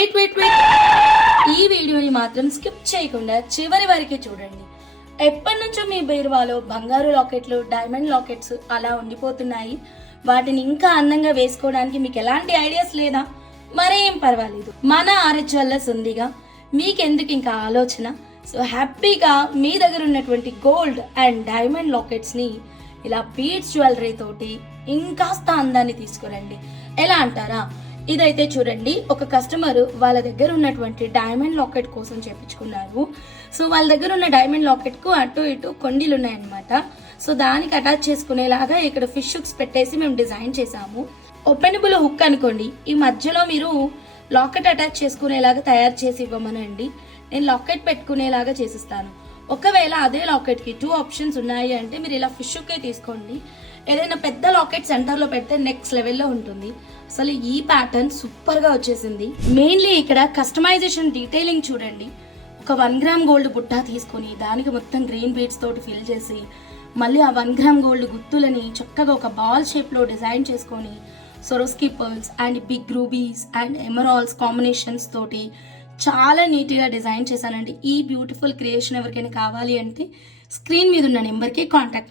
Wait ఈ వీడియోని మాత్రం స్కిప్ చేయకుండా చివరి వరకే చూడండి. ఎప్పటి నుంచో మీ బీరువాలో బంగారు లాకెట్లు, డైమండ్ లాకెట్స్ అలా ఉండిపోతున్నాయి. వాటిని ఇంకా అందంగా వేసుకోవడానికి మీకు ఎలాంటి ఐడియాస్ లేదా? మరేం పర్వాలేదు, మన ఆర్హెచ్ జ్యువెలర్స్ ఉందిగా. మీకెందుకు ఇంకా ఆలోచన? సో హ్యాపీగా మీ దగ్గర ఉన్నటువంటి గోల్డ్ అండ్ డైమండ్ లాకెట్స్ని ఇలా బీడ్స్ జ్యువెలరీ తోటి ఇంకాస్త అందాన్ని తీసుకురండి. ఎలా అంటారా? ఇదైతే చూడండి, ఒక కస్టమర్ వాళ్ళ దగ్గర ఉన్నటువంటి డైమండ్ లాకెట్ కోసం చేపించుకున్నారు. సో వాళ్ళ దగ్గర ఉన్న డైమండ్ లాకెట్కు అటు ఇటు కొండీలు ఉన్నాయన్నమాట. సో దానికి అటాచ్ చేసుకునేలాగా ఇక్కడ ఫిష్ హుక్స్ పెట్టేసి మేము డిజైన్ చేసాము. ఓపెనబుల్ హుక్ అనుకోండి. ఈ మధ్యలో మీరు లాకెట్ అటాచ్ చేసుకునేలాగా తయారు చేసి ఇవ్వమనండి, నేను లాకెట్ పెట్టుకునేలాగా చేసిస్తాను. ఒకవేళ అదే లాకెట్కి 2 ఆప్షన్స్ ఉన్నాయి అంటే మీరు ఇలా ఫిష్ హుక్కే తీసుకోండి. ఏదైనా పెద్ద లాకెట్ సెంటర్లో పెడితే నెక్స్ట్ లెవెల్లో ఉంటుంది. అసలు ఈ ప్యాటర్న్ సూపర్గా వచ్చేసింది. మెయిన్లీ ఇక్కడ కస్టమైజేషన్ డీటెయిలింగ్ చూడండి. ఒక 1 గ్రామ్ గోల్డ్ బుట్ట తీసుకొని దానికి మొత్తం గ్రీన్ బీడ్స్ తోటి ఫిల్ చేసి మళ్ళీ ఆ 1 గ్రామ్ గోల్డ్ గుత్తులని చక్కగా ఒక బాల్ షేప్లో డిజైన్ చేసుకొని Swarovski pearls and big rubies and emeralds combinations తోటి చాలా నీట్గా డిజైన్ చేశానండి. ఈ బ్యూటిఫుల్ క్రియేషన్ ఎవరికైనా కావాలి అంటే స్క్రీన్ మీద ఉన్న నెంబర్కి కాంటాక్ట్